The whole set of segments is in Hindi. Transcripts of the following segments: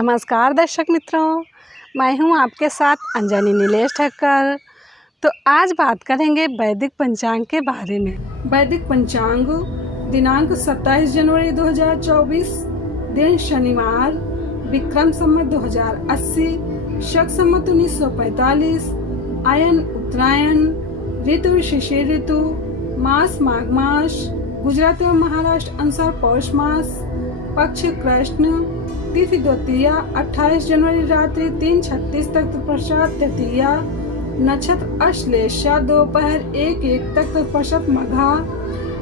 नमस्कार दर्शक मित्रों, मैं हूं आपके साथ अंजनी नीलेश ठक्कर। तो आज बात करेंगे वैदिक पंचांग के बारे में। वैदिक पंचांग दिनांक 27 जनवरी 2024, दिन शनिवार, विक्रम संवत 2080, शक संवत 1945, आयन उत्तरायण, ऋतु शिशिर ऋतु, मास माघ मास, गुजरात एवं महाराष्ट्र अनुसार पौष मास, पक्ष कृष्ण, तिथि द्वितीया 28 जनवरी रात्रि 3:36 तक तत्पश्चात तृतीया, नक्षत्र अश्लेषा दोपहर 1:01 तक तत्पश्चात मघा,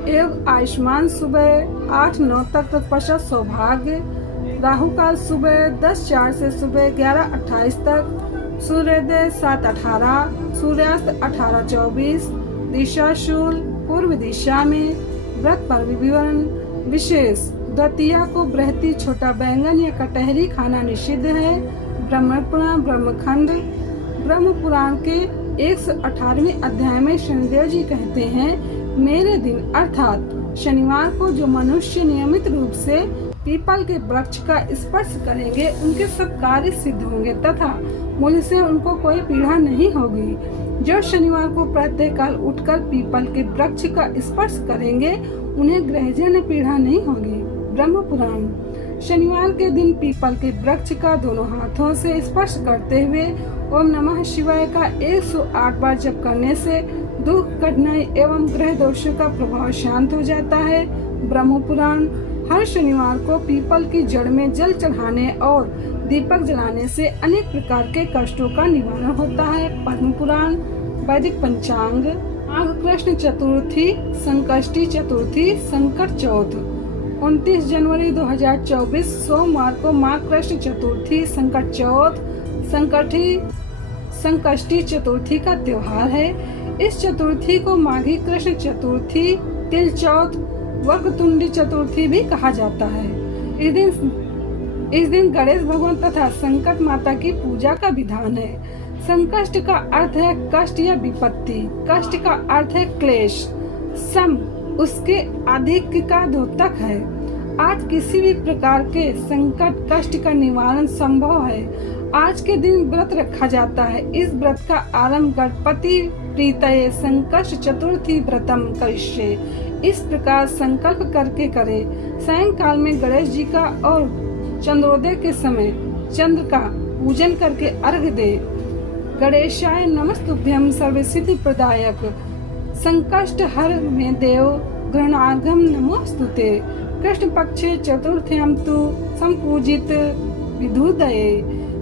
योग आयुष्मान सुबह 8-9 तक तत्पश्चात सौभाग्य, राहु काल सुबह 10:04 से सुबह 11:28 तक, सूर्योदय 7:18, सूर्यास्त 18:24, दिशा शूल पूर्व दिशा में, व्रत पर विवरण विशेष, द्वितीया को बृहति छोटा बैंगन या कटहरी खाना निषिद्ध है। ब्रह्म पुराण ब्रह्मखंड ब्रह्म पुराण के 118वें अध्याय में शनिदेव जी कहते हैं, मेरे दिन अर्थात शनिवार को जो मनुष्य नियमित रूप से पीपल के वृक्ष का स्पर्श करेंगे उनके सब कार्य सिद्ध होंगे तथा मुझसे उनको कोई पीड़ा नहीं होगी। जो शनिवार को प्रातः काल उठकर पीपल के वृक्ष का स्पर्श करेंगे उन्हें ग्रहजन्य पीड़ा नहीं होगी। ब्रह्म पुराण शनिवार के दिन पीपल के वृक्ष का दोनों हाथों से स्पर्श करते हुए ओम नमः शिवाय का 108 बार जप करने से दुख कठिनाई एवं ग्रह दोषों का प्रभाव शांत हो जाता है। ब्रह्म पुराण हर शनिवार को पीपल की जड़ में जल चढ़ाने और दीपक जलाने से अनेक प्रकार के कष्टों का निवारण होता है। पद्म पुराण वैदिक पंचांग माघ कृष्ण चतुर्थी, संकष्टी चतुर्थी, संकट चौथ 29 जनवरी 2024 सोमवार को माघ कृष्ण चतुर्थी, संकट चौथ, संकष्टी चतुर्थी का त्योहार है। इस चतुर्थी को माघी कृष्ण चतुर्थी, तिल चौथ, वक्रतुंडी चतुर्थी भी कहा जाता है। इस दिन गणेश भगवान तथा संकट माता की पूजा का विधान है। संकष्ट का अर्थ है कष्ट या विपत्ति, कष्ट का अर्थ है क्लेश, सम उसके अधिक का द्योतक है। आज किसी भी प्रकार के संकट कष्ट का निवारण संभव है। आज के दिन व्रत रखा जाता है। इस व्रत का आरंभ गणपति प्रीतये संकष्ट चतुर्थी व्रतम करिष्ये इस प्रकार संकल्प करके करे। सायंकाल में गणेश जी का और चंद्रोदय के समय चंद्र का पूजन करके अर्घ दे। गणेशाय नमस्तुभ्यं सर्वसिद्धि प्रदायक संकष्ट हर में देव ग्रहणार्घम नमोस्तुते। कृष्ण पक्षे चतुर्थ्यां तु संपूजित विदुदये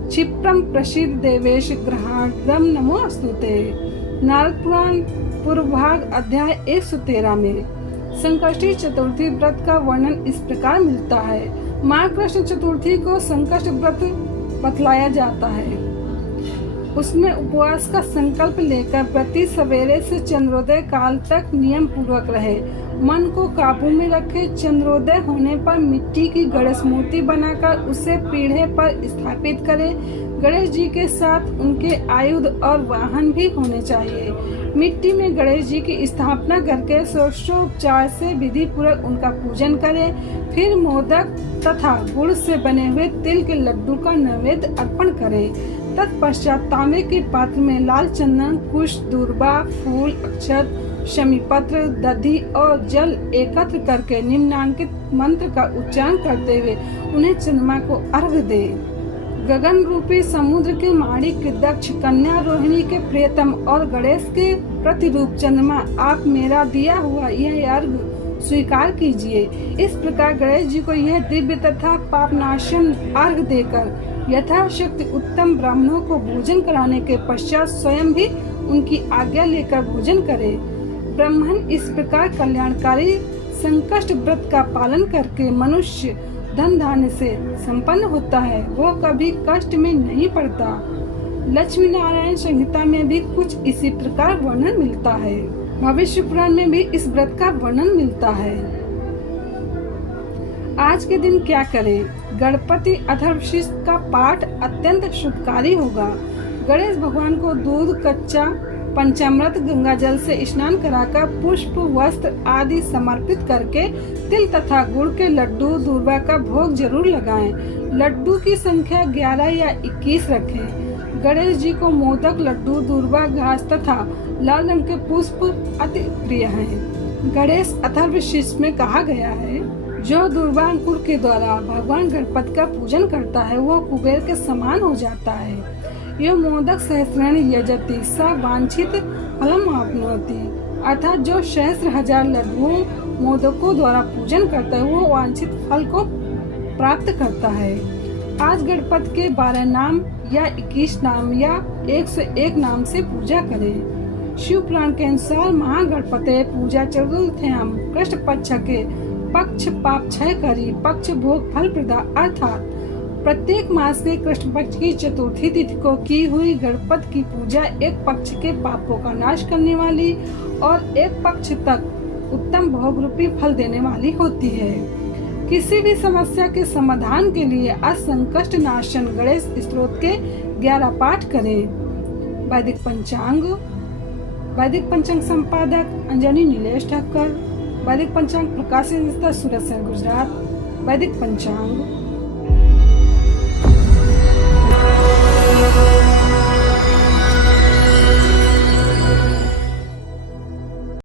क्षिप्रम प्रसिद्ध देवेश ग्रहणार्घम नमोस्तुते। नारद पुराण पूर्व भाग अध्याय 113 में संकष्टी चतुर्थी व्रत का वर्णन इस प्रकार मिलता है। माघ कृष्ण चतुर्थी को संकष्ट व्रत बतलाया जाता है। उसमें उपवास का संकल्प लेकर प्रति सवेरे से चंद्रोदय काल तक नियम पूर्वक रहे, मन को काबू में रखे। चंद्रोदय होने पर मिट्टी की गणेश मूर्ति बनाकर उसे पीढ़े पर स्थापित करे। गणेश जी के साथ उनके आयुध और वाहन भी होने चाहिए। मिट्टी में गणेश जी की स्थापना करके षोडशोपचार से विधि पूर्वक उनका पूजन करे। फिर मोदक तथा गुड़ से बने हुए तिल के लड्डू का नैवेद्य अर्पण करे। तत्पश्चात तांबे के पात्र में लाल चंदन, कुश, दूर्बा, फूल, अक्षत, शमी पत्र, दधी और जल एकत्र करके निम्नांकित मंत्र का उच्चारण करते हुए उन्हें चंद्रमा को अर्घ दे। गगन रूपी समुद्र के माणिक दक्ष, कन्या रोहिणी के प्रियतम और गणेश के प्रतिरूप चंद्रमा, आप मेरा दिया हुआ यह अर्घ स्वीकार कीजिए। इस प्रकार गणेश जी को यह दिव्य तथा पापनाशन अर्घ देकर यथाशक्ति उत्तम ब्राह्मणों को भोजन कराने के पश्चात स्वयं भी उनकी आज्ञा लेकर भोजन करे। ब्राह्मण इस प्रकार कल्याणकारी संकष्ट व्रत का पालन करके मनुष्य धन धान्य से संपन्न होता है। वो कभी कष्ट में नहीं पड़ता। लक्ष्मी नारायण संहिता में भी कुछ इसी प्रकार वर्णन मिलता है। भविष्य पुराण में भी इस व्रत का वर्णन मिलता है। आज के दिन क्या करें? गणपति अथर्वशीर्ष का पाठ अत्यंत शुभकारी होगा। गणेश भगवान को दूध, कच्चा पंचामृत गंगा जल से स्नान कराकर पुष्प वस्त्र आदि समर्पित करके तिल तथा गुड़ के लड्डू दूर्वा का भोग जरूर लगाएं। लड्डू की संख्या 11 या 21 रखें। गणेश जी को मोदक, लड्डू, दूर्वा, घास तथा लाल रंग के पुष्प अति प्रिय हैं। गणेश अथर्वशीष में कहा गया है, जो दूर्वा अंकुर के द्वारा भगवान गणपति का पूजन करता है वह कुबेर के समान हो जाता है। यह मोदक सहस्राणि यजति स वांछित फलम आपनोति, अर्थात जो सहस्र हजार लड्डुओं मोदकों द्वारा पूजन करता है वो वांछित फल को प्राप्त करता है। आज गणपति के 12 नाम या 21 नाम या 101 नाम से पूजा करें। शिव पुराण के अनुसार महागणपति पूजा चतुर्थ्याम कृष्ण पक्ष के पक्ष पाप क्षय करी पक्ष भोग फल प्रदा, अर्थात प्रत्येक मास में कृष्ण पक्ष की चतुर्थी तिथि को की हुई गणपति की पूजा एक पक्ष के पापों का नाश करने वाली और एक पक्ष तक उत्तम भोग रूपी फल देने वाली होती है। किसी भी समस्या के समाधान के लिए असंकष्ट नाशन गणेश स्तोत्र के 11 पाठ करें। वैदिक पंचांग संपादक अंजनी नीलेश ठक्कर। वैदिक पंचांग प्रकाशित सूरत शहर गुजरात। वैदिक पंचांग